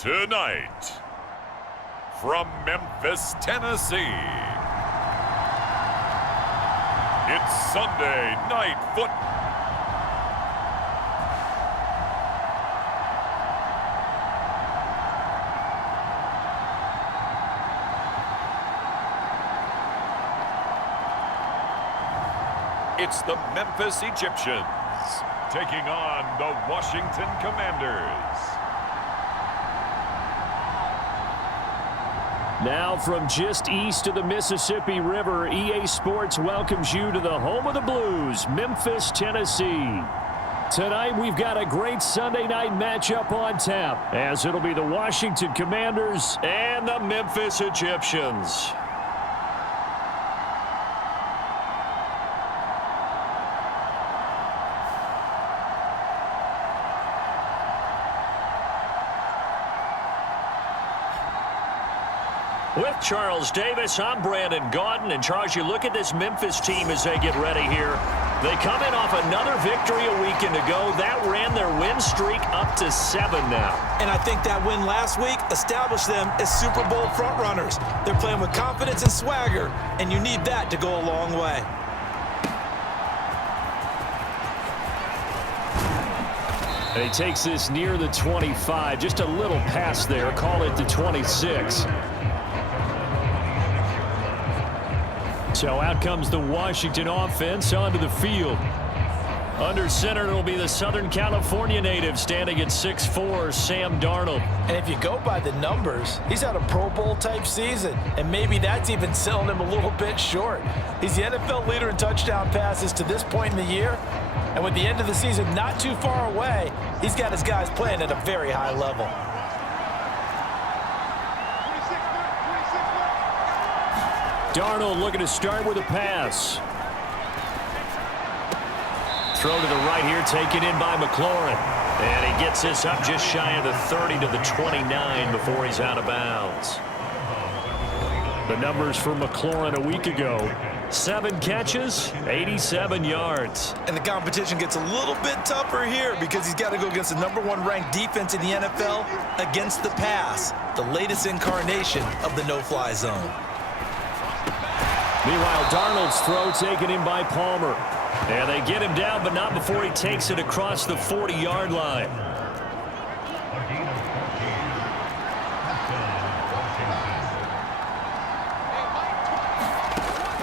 Tonight, from Memphis, Tennessee, it's Sunday Night Football. It's the Memphis Egyptians taking on the Washington Commanders. Now from just east of the Mississippi River, EA Sports welcomes you to the home of the Blues, Memphis, Tennessee. Tonight we've got a great Sunday night matchup on tap, as it'll be the Washington Commanders and the Memphis Egyptians. With Charles Davis, I'm Brandon Gaudin. And Charles, you look at this Memphis team as they get ready here. They come in off another victory a weekend ago. That ran their win streak up to 7 now. And I think that win last week established them as Super Bowl frontrunners. They're playing with confidence and swagger, and you need that to go a long way. And he takes this near the 25, just a little pass there. Call it the 26. So out comes the Washington offense onto the field. Under center, it'll be the Southern California native standing at 6'4", Sam Darnold. And if you go by the numbers, he's had a Pro Bowl type season. And maybe that's even selling him a little bit short. He's the NFL leader in touchdown passes to this point in the year. And with the end of the season not too far away, he's got his guys playing at a very high level. Darnold looking to start with a pass. Throw to the right here, taken in by McLaurin. And he gets this up just shy of the 30 to the 29 before he's out of bounds. The numbers for McLaurin a week ago: 7 catches, 87 yards. And the competition gets a little bit tougher here because he's got to go against the #1 ranked defense in the NFL against the pass, the latest incarnation of the no-fly zone. Meanwhile, Darnold's throw taken in by Palmer. And they get him down, but not before he takes it across the 40-yard line.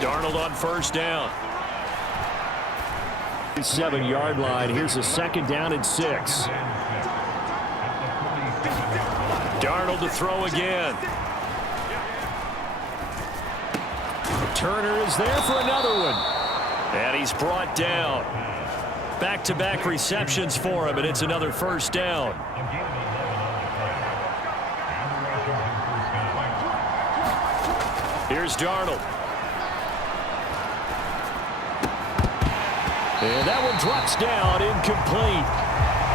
Darnold on first down. 7-yard line. Here's a second down and 6. Darnold to throw again. Turner is there for another one. And he's brought down. Back-to-back receptions for him, and it's another first down. Here's Darnold. And that one drops down, incomplete.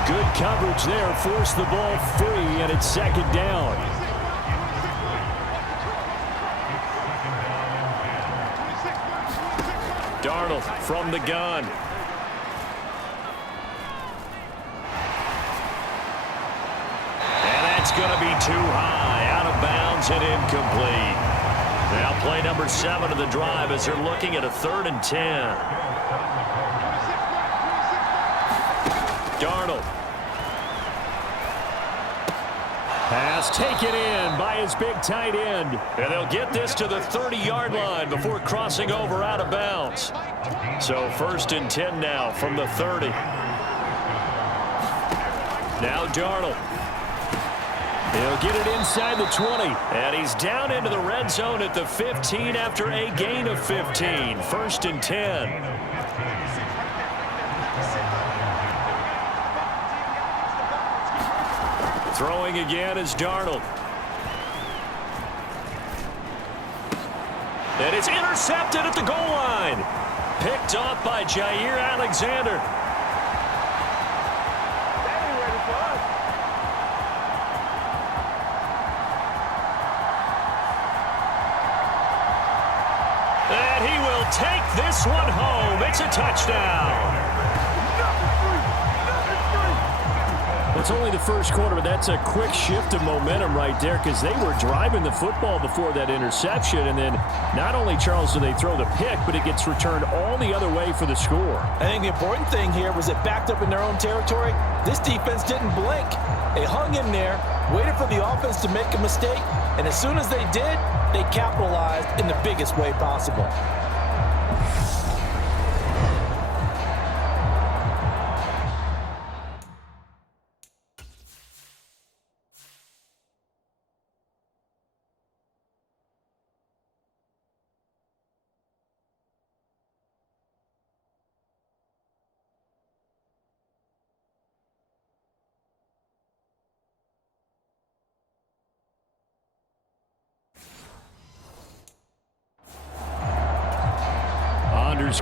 Good coverage there, forced the ball free, and it's second down. Darnold from the gun. And that's going to be too high, out of bounds and incomplete. Now play number 7 of the drive as they're looking at a 3rd and 10. Darnold. Pass taken in by his big tight end. And they'll get this to the 30-yard line before crossing over out of bounds. So 1st and 10 now from the 30. Now Darnold. He'll get it inside the 20. And he's down into the red zone at the 15 after a gain of 15. 1st and 10. Throwing again is Darnold. And it's intercepted at the goal line. Picked off by Jair Alexander. And he will take this one home. It's a touchdown. It's only the first quarter, but that's a quick shift of momentum right there because they were driving the football before that interception. And then not only, Charles, do they throw the pick, but it gets returned all the other way for the score. I think the important thing here was it backed up in their own territory. This defense didn't blink. They hung in there, waited for the offense to make a mistake, and as soon as they did, they capitalized in the biggest way possible.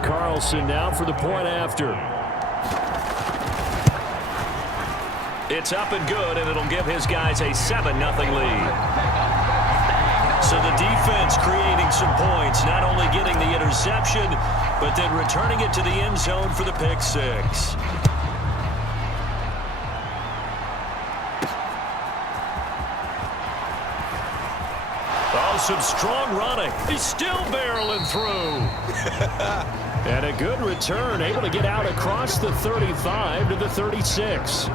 Carlson now for the point after. It's up and good, and it'll give his guys a 7-0 lead. So the defense creating some points, not only getting the interception, but then returning it to the end zone for the pick six. Oh, some strong running. He's still barreling through. And a good return, able to get out across the 35 to the 36.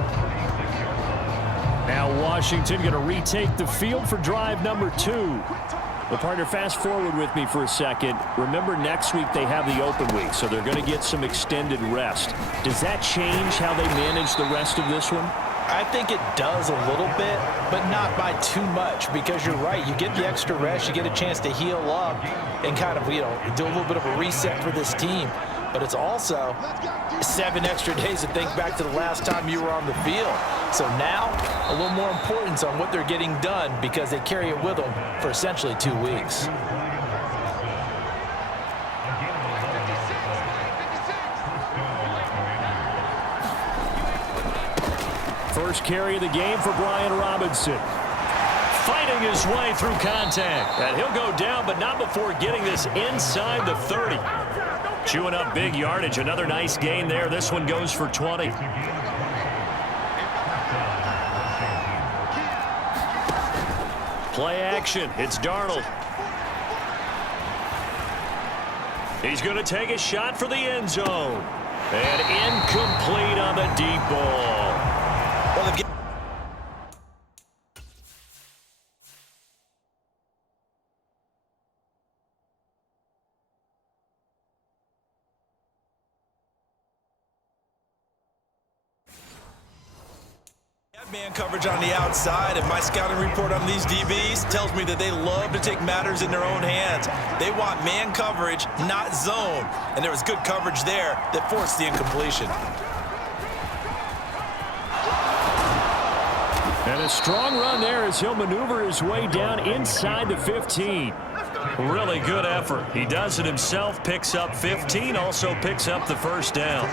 Now Washington going to retake the field for drive number 2. Well, partner, fast forward with me for a second. Remember, next week they have the open week, so they're going to get some extended rest. Does that change how they manage the rest of this one? I think it does a little bit, but not by too much, because you're right. You get the extra rest, you get a chance to heal up and kind of, do a little bit of a reset for this team. But it's also 7 extra days to think back to the last time you were on the field. So now, a little more importance on what they're getting done because they carry it with them for essentially 2 weeks. First carry of the game for Brian Robinson. Fighting his way through contact. And he'll go down, but not before getting this inside the 30. Chewing up big yardage. Another nice gain there. This one goes for 20. Play action. It's Darnold. He's going to take a shot for the end zone. And incomplete on the deep ball. Well, man coverage on the outside, and my scouting report on these DBs tells me that they love to take matters in their own hands. They want man coverage, not zone, and there was good coverage there that forced the incompletion. And a strong run there as he'll maneuver his way down inside the 15. Really good effort. He does it himself, picks up 15, also picks up the first down.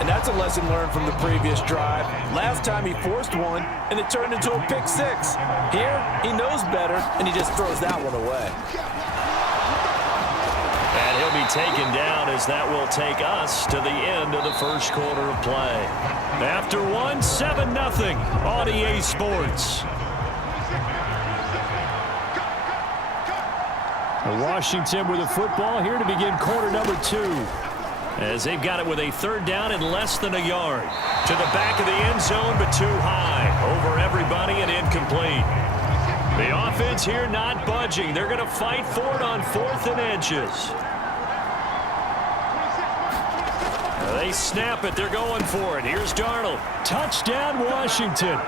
And that's a lesson learned from the previous drive. Last time he forced one, and it turned into a pick six. Here, he knows better, and he just throws that one away. And he'll be taken down as that will take us to the end of the first quarter of play. After one, 7-0 on EA Sports. Washington with the football here to begin quarter number 2. As they've got it with a third down and less than a yard. To the back of the end zone, but too high. Over everybody and incomplete. The offense here not budging. They're going to fight for it on 4th and inches. They snap it. They're going for it. Here's Darnold. Touchdown, Washington.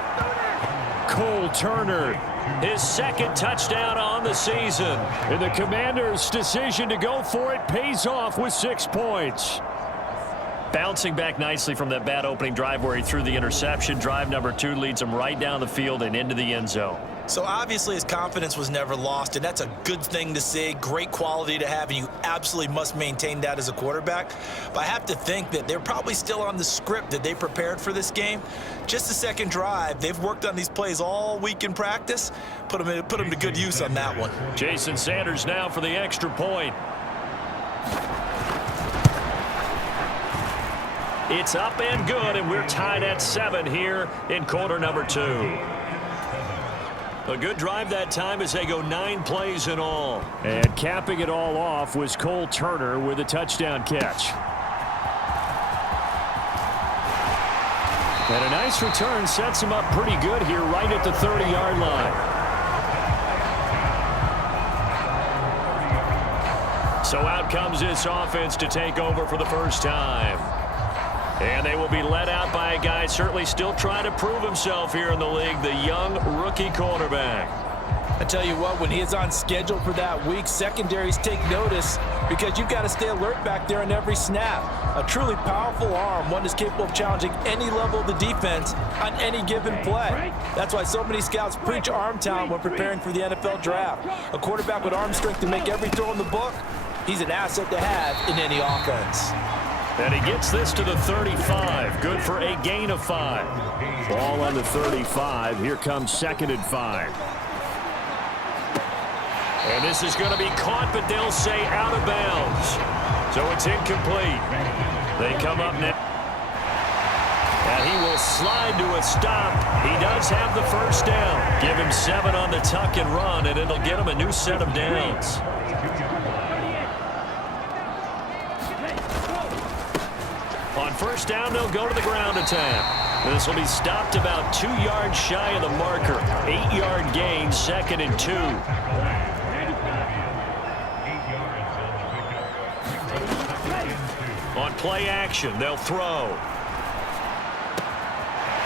Cole Turner, his second touchdown on the season. And the Commanders' decision to go for it pays off with 6 points. Bouncing back nicely from that bad opening drive where he threw the interception. Drive number 2 leads him right down the field and into the end zone. So obviously his confidence was never lost, and that's a good thing to see, great quality to have, and you absolutely must maintain that as a quarterback. But I have to think that they're probably still on the script that they prepared for this game. Just the second drive, they've worked on these plays all week in practice. Put them to good use on that one. Jason Sanders now for the extra point. It's up and good, and we're tied at 7 here in quarter number 2. A good drive that time as they go 9 plays in all. And capping it all off was Cole Turner with a touchdown catch. And a nice return sets him up pretty good here right at the 30-yard line. So out comes this offense to take over for the first time. And they will be led out by a guy certainly still trying to prove himself here in the league, the young rookie quarterback. I tell you what, when he is on schedule for that week, secondaries take notice because you've got to stay alert back there on every snap. A truly powerful arm, one that's capable of challenging any level of the defense on any given play. That's why so many scouts preach arm talent when preparing for the NFL draft. A quarterback with arm strength to make every throw in the book, he's an asset to have in any offense. And he gets this to the 35. Good for a gain of 5. Ball on the 35. Here comes 2nd and 5. And this is going to be caught, but they'll say out of bounds. So it's incomplete. They come up next. And he will slide to a stop. He does have the first down. Give him 7 on the tuck and run, and it'll get him a new set of downs. On first down, they'll go to the ground attack. This will be stopped about 2 yards shy of the marker. 8-yard gain, 2nd and 2. On play action, they'll throw.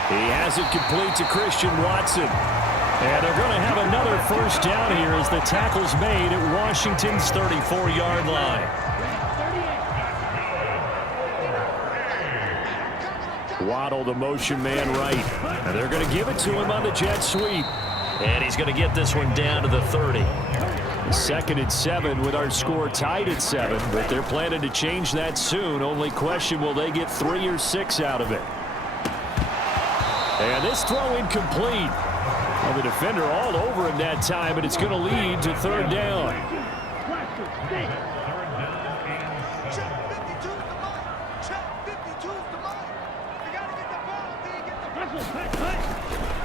He has it complete to Christian Watson. And they're going to have another first down here as the tackle's made at Washington's 34-yard line. Waddle, the motion man right. And they're going to give it to him on the jet sweep. And he's going to get this one down to the 30. 2nd and 7 with our score tied at 7, but they're planning to change that soon. Only question, will they get 3 or 6 out of it? And this throw incomplete. Well, the defender all over him that time, and it's going to lead to 3rd down.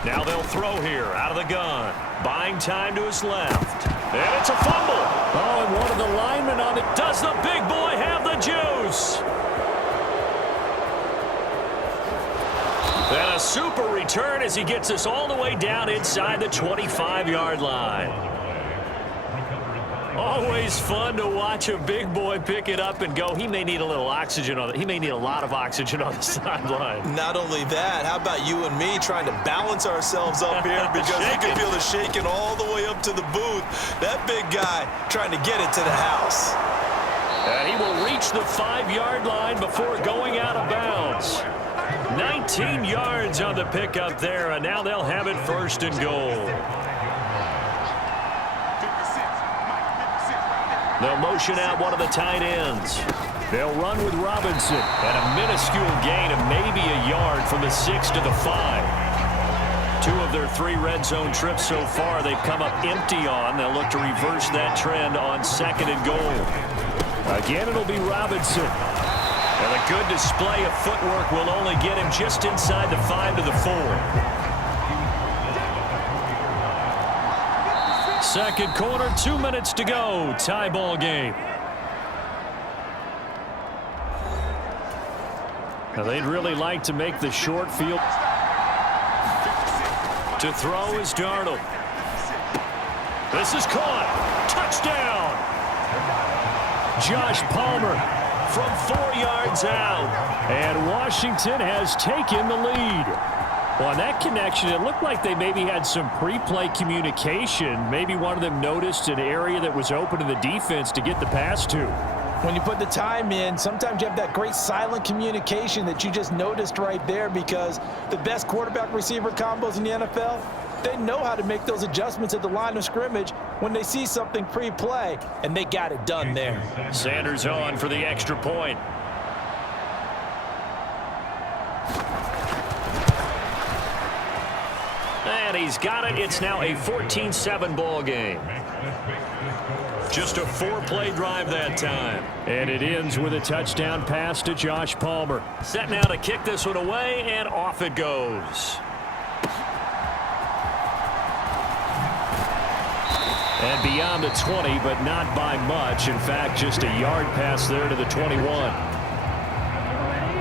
Now they'll throw here out of the gun. Buying time to his left. And it's a fumble. Oh, and one of the linemen on it. Does the big boy have the juice? And a super return as he gets us all the way down inside the 25-yard line. Always fun to watch a big boy pick it up and go. He may need a little oxygen on it. He may need a lot of oxygen on the sideline. Not only that, how about you and me trying to balance ourselves up here because you can feel the shaking all the way up to the booth. That big guy trying to get it to the house. And he will reach the 5-yard line before going out of bounds. 19 yards on the pickup there, and now they'll have it 1st and goal. They'll motion out one of the tight ends. They'll run with Robinson. And a minuscule gain of maybe a yard from the 6 to the 5. 2 of their 3 red zone trips so far they've come up empty on. They'll look to reverse that trend on 2nd and goal. Again, it'll be Robinson. And a good display of footwork will only get him just inside the 5 to the 4. Second quarter, 2 minutes to go. Tie ball game. Now they'd really like to make the short field. To throw is Darnold. This is caught. Touchdown. Josh Palmer from 4 yards out. And Washington has taken the lead. Well, on that connection, it looked like they maybe had some pre-play communication. Maybe one of them noticed an area that was open to the defense to get the pass to. When you put the time in, sometimes you have that great silent communication that you just noticed right there because the best quarterback-receiver combos in the NFL, they know how to make those adjustments at the line of scrimmage when they see something pre-play, and they got it done there. Sanders on for the extra point. And he's got it. It's now a 14-7 ball game. Just a 4-play drive that time. And it ends with a touchdown pass to Josh Palmer. Set now to kick this one away, and off it goes. And beyond the 20, but not by much. In fact, just a yard pass there to the 21.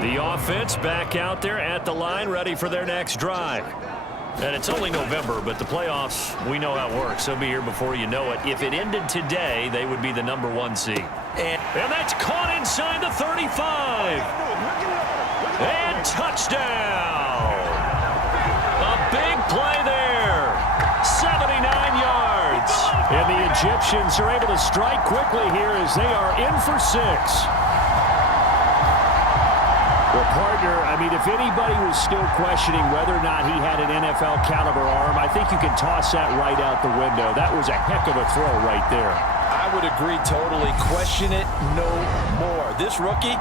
The offense back out there at the line, ready for their next drive. And it's only November, but the playoffs, we know how it works. They'll be here before you know it. If it ended today, they would be the #1 seed. And that's caught inside the 35. And touchdown. A big play there. 79 yards. And the Egyptians are able to strike quickly here as they are in for 6. Well, partner, I mean, if anybody was still questioning whether or not he had an NFL caliber arm, I think you can toss that right out the window. That was a heck of a throw right there. I would agree totally. Question it no more. This rookie,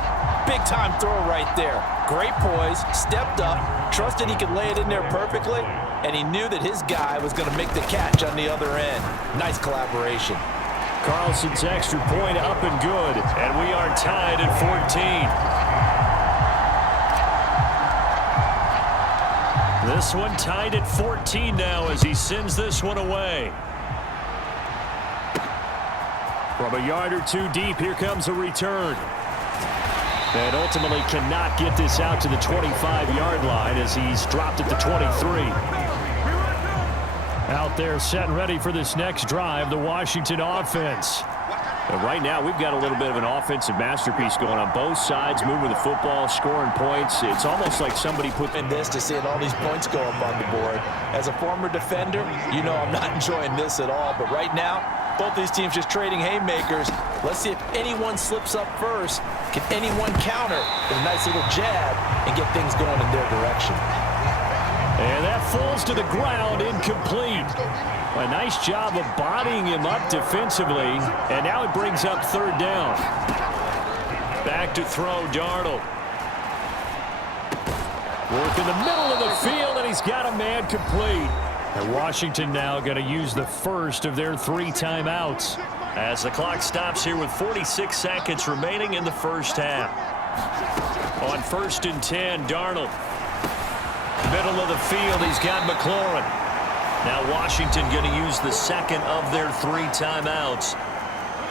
big-time throw right there. Great poise, stepped up, trusted he could lay it in there perfectly, and he knew that his guy was going to make the catch on the other end. Nice collaboration. Carlson's extra point up and good, and we are tied at 14. This one tied at 14 now as he sends this one away. From a yard or two deep, here comes a return. And ultimately cannot get this out to the 25-yard line as he's dropped at the 23. Out there set and ready for this next drive, the Washington offense. And right now, we've got a little bit of an offensive masterpiece going on both sides, moving the football, scoring points. It's almost like somebody put in this to seeing all these points go up on the board. As a former defender, you know I'm not enjoying this at all. But right now, both these teams just trading haymakers. Let's see if anyone slips up first. Can anyone counter with a nice little jab and get things going in their direction? And that falls to the ground, incomplete. A nice job of bodying him up defensively, and now it brings up third down. Back to throw, Darnold. Work in the middle of the field, and he's got a man complete. And Washington now going to use the first of their 3 timeouts as the clock stops here with 46 seconds remaining in the first half. On 1st and 10, Darnold. Middle of the field, he's got McLaurin. Now Washington going to use the second of their 3 timeouts.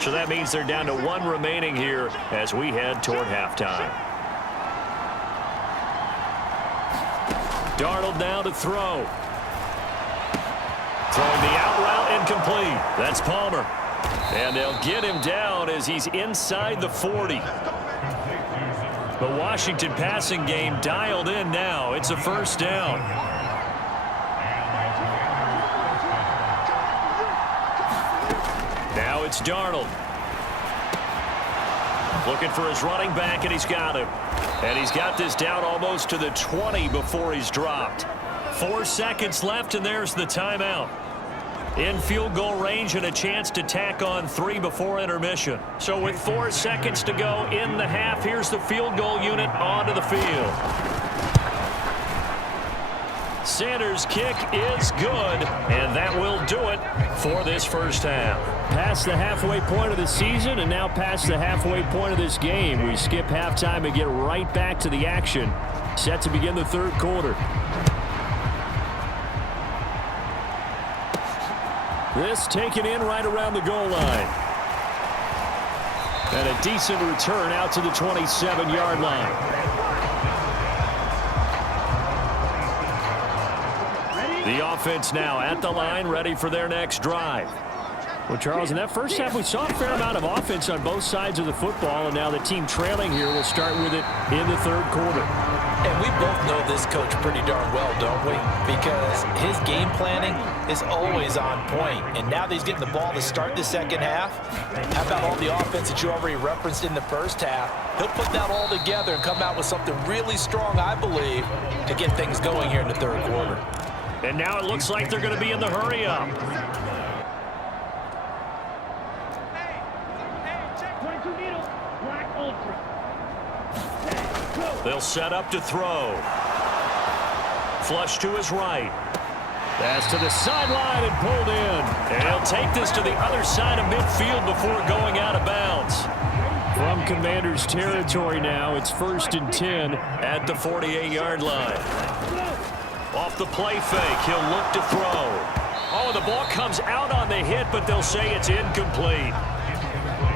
So that means they're down to 1 remaining here as we head toward halftime. Darnold now to throw. Throwing the out route, incomplete. That's Palmer. And they'll get him down as he's inside the 40. The Washington passing game dialed in now. It's a first down. Now it's Darnold. Looking for his running back, and he's got him. And he's got this down almost to the 20 before he's dropped. 4 seconds left, and there's the timeout. In field goal range and a chance to tack on 3 before intermission. So with 4 seconds to go in the half, here's the field goal unit onto the field. Sanders' kick is good, and that will do it for this first half. Past the halfway point of the season and now past the halfway point of this game. We skip halftime and get right back to the action. Set to begin the third quarter. This taken in right around the goal line. And a decent return out to the 27-yard line. The offense now at the line, ready for their next drive. Well, Charles, in that first half, we saw a fair amount of offense on both sides of the football, and now the team trailing here will start with it in the third quarter. And we both know this coach pretty darn well, don't we? Because his game planning is always on point. And now that he's getting the ball to start the second half, how about all the offense that you already referenced in the first half? He'll put that all together and come out with something really strong, I believe, to get things going here in the third quarter. And now it looks like they're going to be in the hurry-up. They'll set up to throw. Flush to his right. That's to the sideline and pulled in. And he'll take this to the other side of midfield before going out of bounds. From Commanders territory now, it's 1st and 10 at the 48-yard line. Off the play fake, he'll look to throw. Oh, the ball comes out on the hit, but they'll say it's incomplete.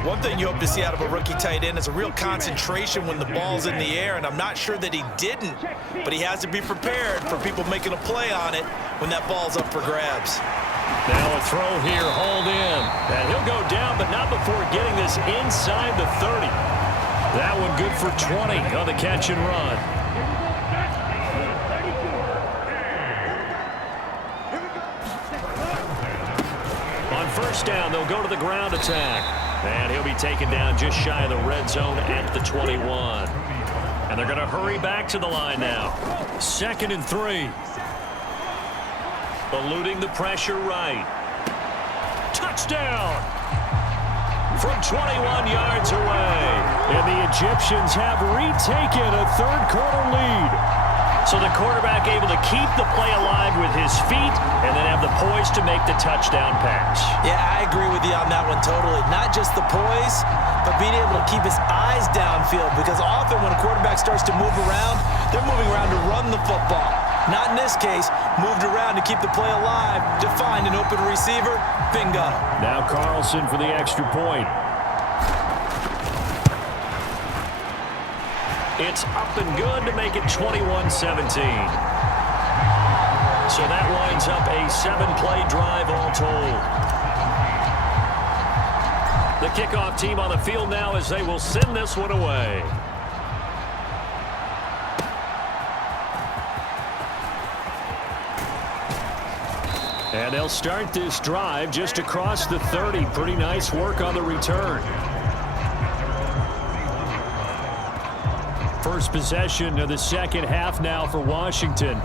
One thing you hope to see out of a rookie tight end is a real concentration when the ball's in the air, and I'm not sure that he didn't, but he has to be prepared for people making a play on it when that ball's up for grabs. Now a throw here, hauled in. And he'll go down, but not before getting this inside the 30. That one good for 20 on the catch and run. On first down, they'll go to the ground attack. And he'll be taken down just shy of the red zone at the 21. And they're going to hurry back to the line now. 2nd and 3. Eluding the pressure right. Touchdown! From 21 yards away. And the Egyptians have retaken a third-quarter lead. So the quarterback able to keep the play alive with his feet and then have the poise to make the touchdown pass. Yeah, I agree with you on that one totally. Not just the poise, but being able to keep his eyes downfield, because often when a quarterback starts to move around, they're moving around to run the football. Not in this case, moved around to keep the play alive, to find an open receiver, bingo. Now Carlson for the extra point. It's up and good to make it 21-17. So that winds up a 7-play drive all told. The kickoff team on the field now as they will send this one away. And they'll start this drive just across the 30. Pretty nice work on the return. First possession of the second half now for Washington.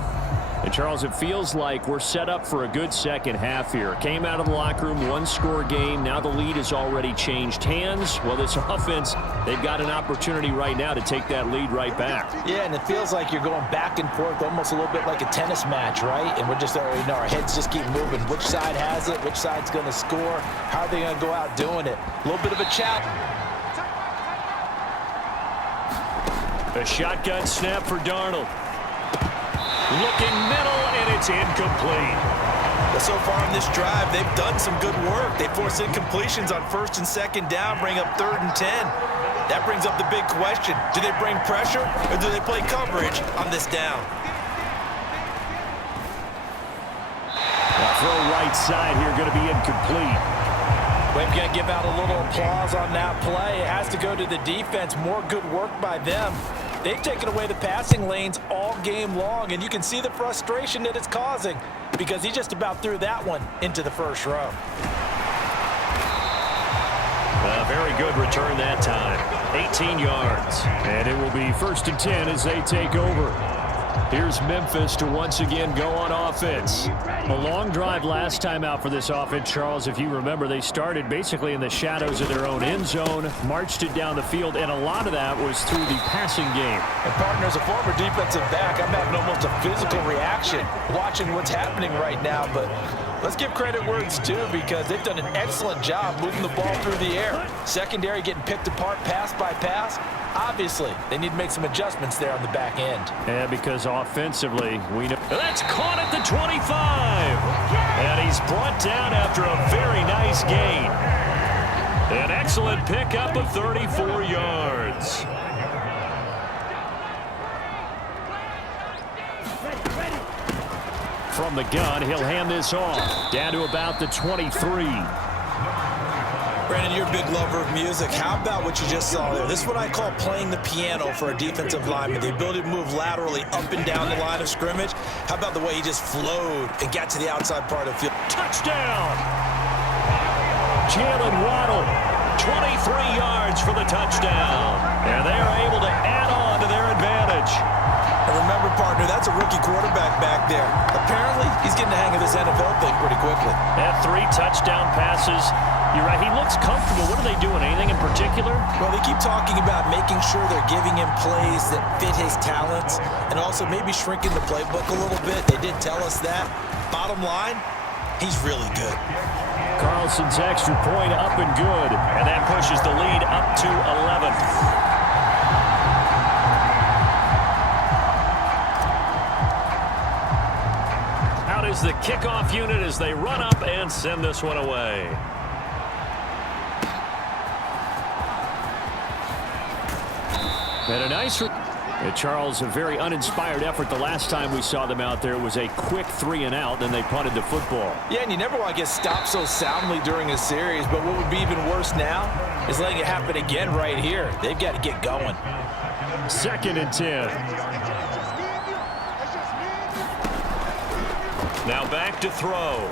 And Charles, it feels like we're set up for a good second half here. Came out of the locker room, one-score game. Now the lead has already changed hands. Well, this offense, they've got an opportunity right now to take that lead right back. Yeah, and it feels like you're going back and forth, almost a little bit like a tennis match, right? And we're just, our heads just keep moving. Which side has it? Which side's going to score? How are they going to go out doing it? A little bit of a challenge. A shotgun snap for Darnold. Looking middle, and it's incomplete. Well, so far in this drive, they've done some good work. They force incompletions on 1st and 2nd down, bring up 3rd and 10. That brings up the big question. Do they bring pressure, or do they play coverage on this down? Throw right side here, going to be incomplete. We've got to give out a little applause on that play. It has to go to the defense. More good work by them. They've taken away the passing lanes all game long, and you can see the frustration that it's causing because he just about threw that one into the first row. A very good return that time. 18 yards. And it will be 1st and 10 as they take over. Here's Memphis to once again go on offense. A long drive last time out for this offense, Charles. If you remember, they started basically in the shadows of their own end zone, marched it down the field, and a lot of that was through the passing game. And partner, as a former defensive back, I'm having almost a physical reaction watching what's happening right now. But let's give credit where it's due because they've done an excellent job moving the ball through the air. Secondary getting picked apart pass by pass. Obviously, they need to make some adjustments there on the back end. Yeah, because offensively, we know. That's caught at the 25. And he's brought down after a very nice gain. An excellent pickup of 34 yards. From the gun, he'll hand this off. Down to about the 23. Brandon, you're a big lover of music. How about what you just saw there? This is what I call playing the piano for a defensive lineman. The ability to move laterally up and down the line of scrimmage. How about the way he just flowed and got to the outside part of the field? Touchdown! Jalen Waddle, 23 yards for the touchdown. And they are able to add on to their advantage. And remember, partner, that's a rookie quarterback back there. Apparently, he's getting the hang of this NFL thing pretty quickly. Had 3 touchdown passes You're right. He looks comfortable. What are they doing? Anything in particular? Well, they keep talking about making sure they're giving him plays that fit his talents and also maybe shrinking the playbook a little bit. They did tell us that. Bottom line, he's really good. Carlson's extra point up and good. And that pushes the lead up to 11. Out is the kickoff unit as they run up and send this one away. And a nice... Charles, a very uninspired effort the last time we saw them out there. It was a quick 3 and out, then they punted the football. Yeah, and you never want to get stopped so soundly during a series, but what would be even worse now is letting it happen again right here. They've got to get going. 2nd and 10. Now back to throw.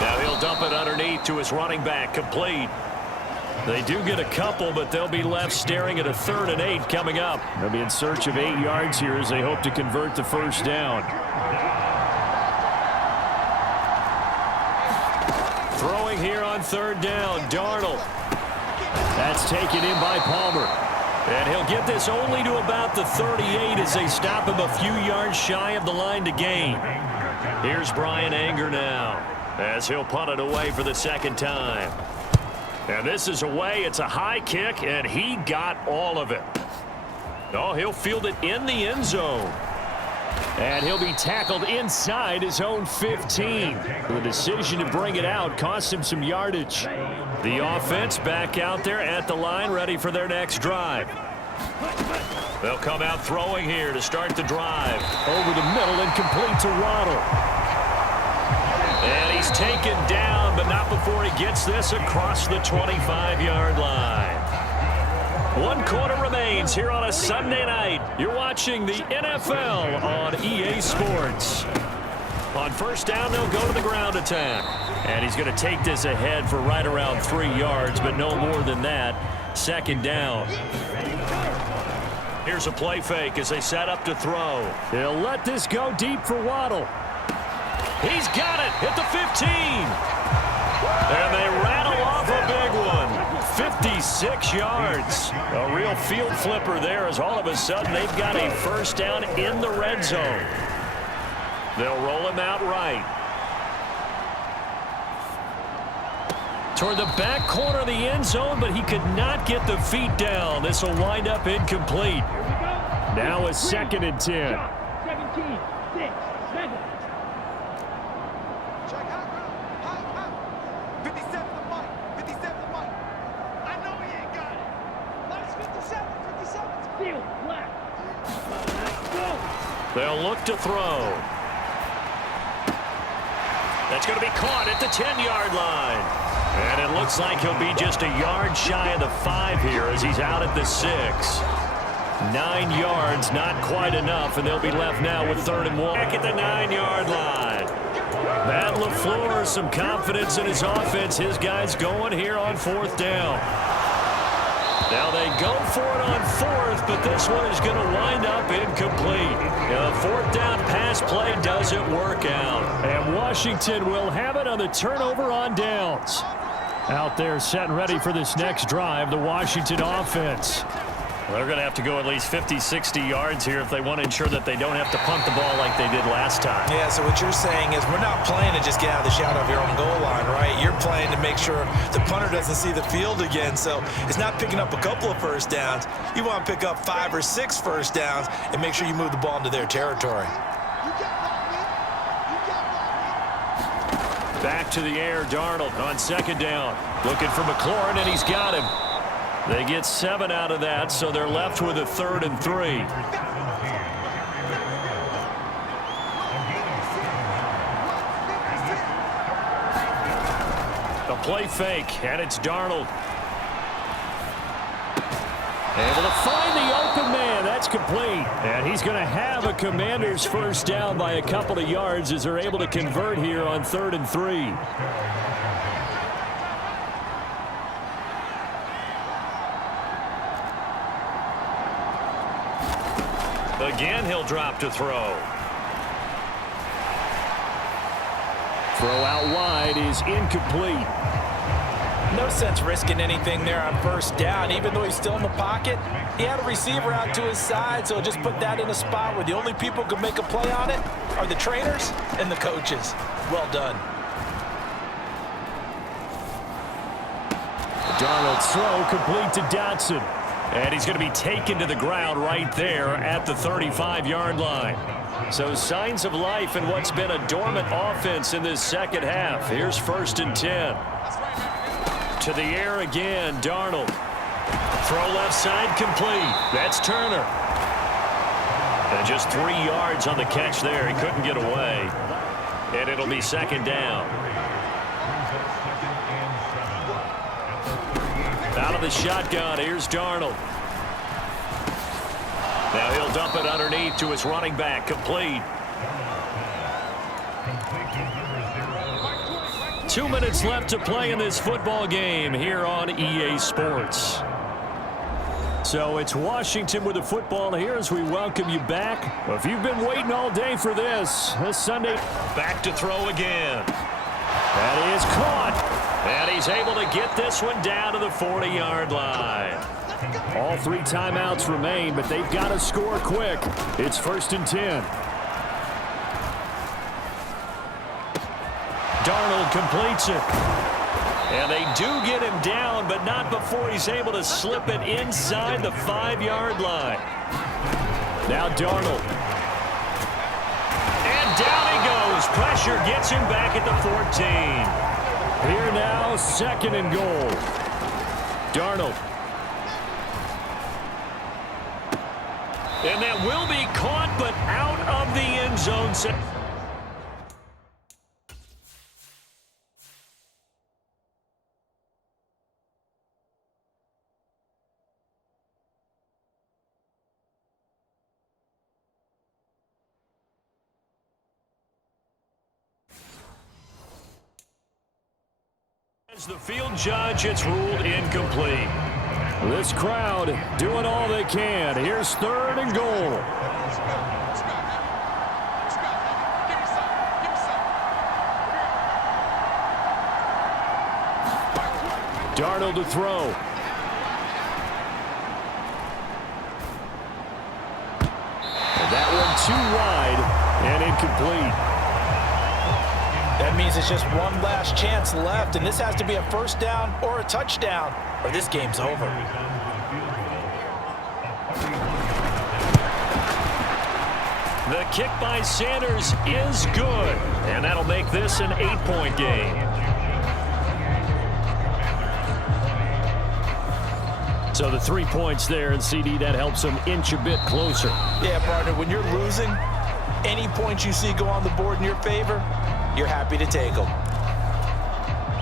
Now he'll dump it underneath to his running back, complete. They do get a couple, but they'll be left staring at a 3rd and 8 coming up. They'll be in search of 8 yards here as they hope to convert the first down. Throwing here on 3rd down, Darnold. That's taken in by Palmer. And he'll get this only to about the 38 as they stop him a few yards shy of the line to gain. Here's Brian Anger now as he'll punt it away for the 2nd time. And this is away. It's a high kick, and he got all of it. Oh, he'll field it in the end zone. And he'll be tackled inside his own 15. The decision to bring it out cost him some yardage. The offense back out there at the line, ready for their next drive. They'll come out throwing here to start the drive. Over the middle and complete to Waddle. And he's taken down, but not before he gets this across the 25-yard line. 1 quarter remains here on a Sunday night. You're watching the NFL on EA Sports. On 1st down, they'll go to the ground attack. And he's going to take this ahead for right around 3 yards, but no more than that. 2nd down. Here's a play fake as they set up to throw. They'll let this go deep for Waddle. He's got it at the 15. And they rattle off a big one. 56 yards. A real field flipper there as all of a sudden they've got a 1st down in the red zone. They'll roll him out right. Toward the back corner of the end zone, but he could not get the feet down. This will wind up incomplete. Now a 2nd and 10. 17, 6, 7. 57 the Mike. 57 the Mike. I know he ain't got it. Minus 57. 57. Field left. Let's go. They'll look to throw. That's going to be caught at the 10-yard line. And it looks like he'll be just a yard shy of the 5 here as he's out at the 6. 9 yards, not quite enough, and they'll be left now with 3rd and 1. Back at the 9-yard line. Matt LaFleur, some confidence in his offense. His guys going here on 4th down. Now they go for it on 4th, but this one is going to wind up incomplete. The 4th down pass play doesn't work out. And Washington will have it on the turnover on downs. Out there set and ready for this next drive, the Washington offense. They're going to have to go at least 50, 60 yards here if they want to ensure that they don't have to punt the ball like they did last time. Yeah, so what you're saying is we're not playing to just get out of the shadow of your own goal line, right? You're playing to make sure the punter doesn't see the field again. So it's not picking up a couple of 1st downs. You want to pick up 5 or 6 1st downs and make sure you move the ball into their territory. Back to the air, Darnold on 2nd down. Looking for McLaurin, and he's got him. They get 7 out of that, so they're left with a 3rd and 3. A play fake, and it's Darnold. Able to find the open man. That's complete. And he's going to have a Commander's 1st down by a couple of yards as they're able to convert here on 3rd and 3. Again, he'll drop to throw. Throw out wide is incomplete. No sense risking anything there on first down. Even though he's still in the pocket, he had a receiver out to his side, so just put that in a spot where the only people who can make a play on it are the trainers and the coaches. Well done. Darnold's throw complete to Dotson. And he's going to be taken to the ground right there at the 35-yard line. So signs of life in what's been a dormant offense in this second half. Here's 1st and 10. To the air again, Darnold. Throw left side complete. That's Turner. And just 3 yards on the catch there. He couldn't get away. And it'll be 2nd down. Out of the shotgun, here's Darnold. Now he'll dump it underneath to his running back, complete. 2 minutes left to play in this football game here on EA Sports. So it's Washington with the football here as we welcome you back. If you've been waiting all day for this Sunday, back to throw again. That is caught. And he's able to get this one down to the 40-yard line. All 3 timeouts remain, but they've got to score quick. It's 1st and 10. Darnold completes it. And they do get him down, but not before he's able to slip it inside the 5-yard line. Now Darnold. And down he goes. Pressure gets him back at the 14. Here now, 2nd and goal. Darnold. And that will be caught, but out of the end zone. As the field judge, it's ruled incomplete. This crowd doing all they can. Here's 3rd and goal. Darnold to throw. And that one too wide and incomplete. That means it's just one last chance left, and this has to be a 1st down or a touchdown, or this game's over. The kick by Sanders is good, and that'll make this an 8-point game. So the 3 points there, and CD, that helps them inch a bit closer. Yeah, partner, when you're losing, any points you see go on the board in your favor, you're happy to take them.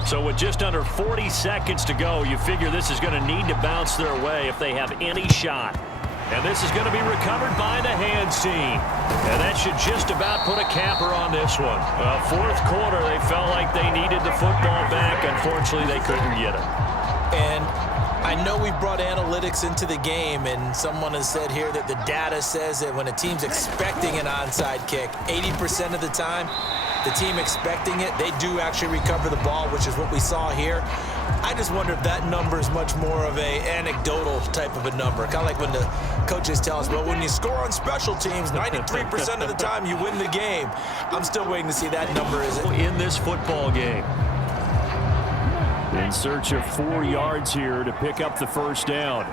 So with just under 40 seconds to go, you figure this is going to need to bounce their way if they have any shot. And this is going to be recovered by the hands team. And that should just about put a capper on this one. 4th quarter, they felt like they needed the football back. Unfortunately, they couldn't get it. And I know we brought analytics into the game, and someone has said here that the data says that when a team's expecting an onside kick, 80% of the time, the team expecting it, they do actually recover the ball, which is what we saw here. I just wonder if that number is much more of a anecdotal type of a number. Kind of like when the coaches tell us, well, when you score on special teams, 93% of the time you win the game. I'm still waiting to see that number in this football game. In search of 4 yards here to pick up the 1st down.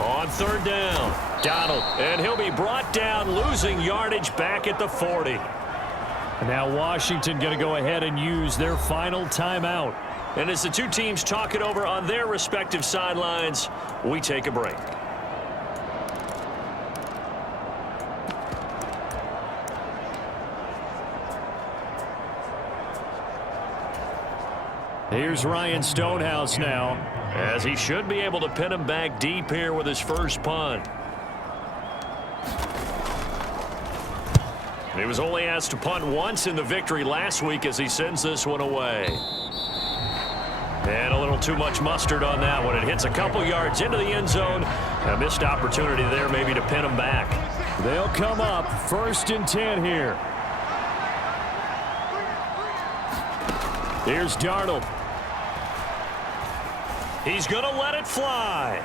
On 3rd down, Donald, and he'll be brought down, losing yardage back at the 40. And now Washington going to go ahead and use their final timeout. And as the 2 teams talk it over on their respective sidelines, we take a break. Here's Ryan Stonehouse now, as he should be able to pin him back deep here with his first punt. He was only asked to punt once in the victory last week as he sends this one away. And a little too much mustard on that one. It hits a couple yards into the end zone. A missed opportunity there maybe to pin him back. They'll come up 1st and 10 here. Here's Darnold. He's going to let it fly.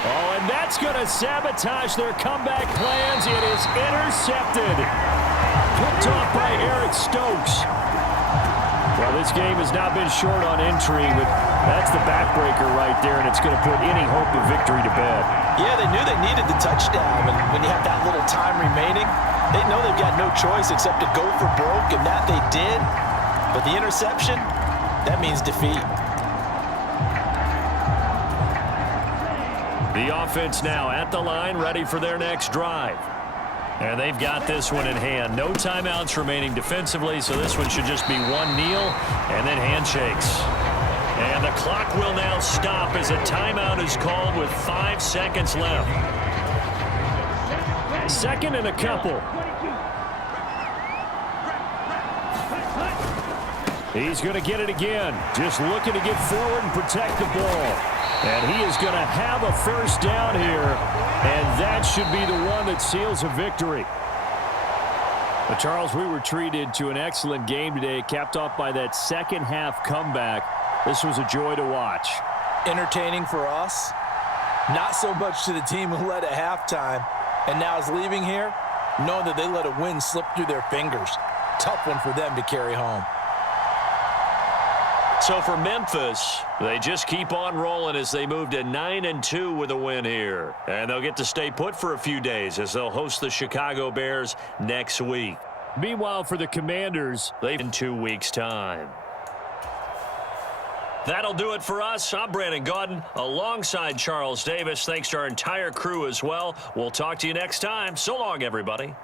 Oh, and that's going to sabotage their comeback plans. It is intercepted. Picked off by Eric Stokes. Well, this game has not been short on intrigue, but that's the backbreaker right there, and it's going to put any hope of victory to bed. Yeah, they knew they needed the touchdown, and when you have that little time remaining, they know they've got no choice except to go for broke, and that they did. But the interception, that means defeat. The offense now at the line, ready for their next drive. And they've got this one in hand. No timeouts remaining defensively, so this one should just be one kneel and then handshakes. And the clock will now stop as a timeout is called with 5 seconds left. Second and a couple. He's going to get it again. Just looking to get forward and protect the ball. And he is going to have a first down here. And that should be the one that seals a victory. But Charles, we were treated to an excellent game today, capped off by that second half comeback. This was a joy to watch. Entertaining for us. Not so much to the team who led at halftime and now is leaving here, knowing that they let a win slip through their fingers. Tough one for them to carry home. So for Memphis, they just keep on rolling as they move to 9-2 with a win here. And they'll get to stay put for a few days as they'll host the Chicago Bears next week. Meanwhile, for the Commanders, they've in 2 weeks' time. That'll do it for us. I'm Brandon Gaudin alongside Charles Davis. Thanks to our entire crew as well. We'll talk to you next time. So long, everybody.